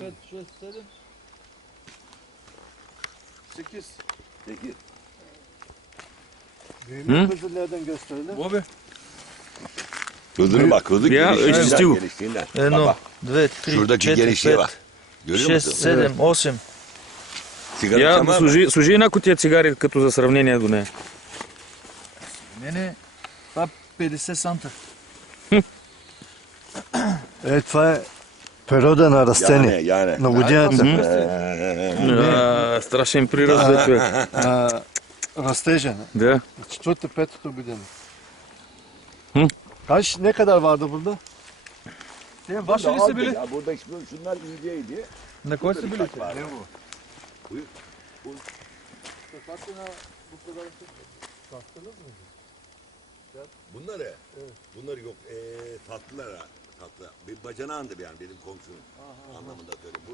Pet gösterin. 8. 8. Büyüme hızı nereden gösterilir? Abi. Hızına bak, hızı Ya, geliştiğinden. ölçtü. geliştiğinden. Eno, Bak, dve, tri, şuradaki četiri, genişliğe pet, bak. Görüyor šest, musun? sedem, osem. Sigara Я içemem mi? служи една кутия цигари, като за сравнение до нея. Mene pa 50 санта. Това е природа на растение, Yani. на годината. Страшен приръст, бе, човек. На растежа. Да. Четвърта, петата година. Hı? Ne kadar vardı burada? Те ваши ли са били? Ya burada şunlar inceydi. На кой са били? Ne bu? Bunları? Evet. Bunları yok. Tatlılar ha. Tatlı. Bir bacanağındı yani benim komşunun anlamında söyleyeyim. Bu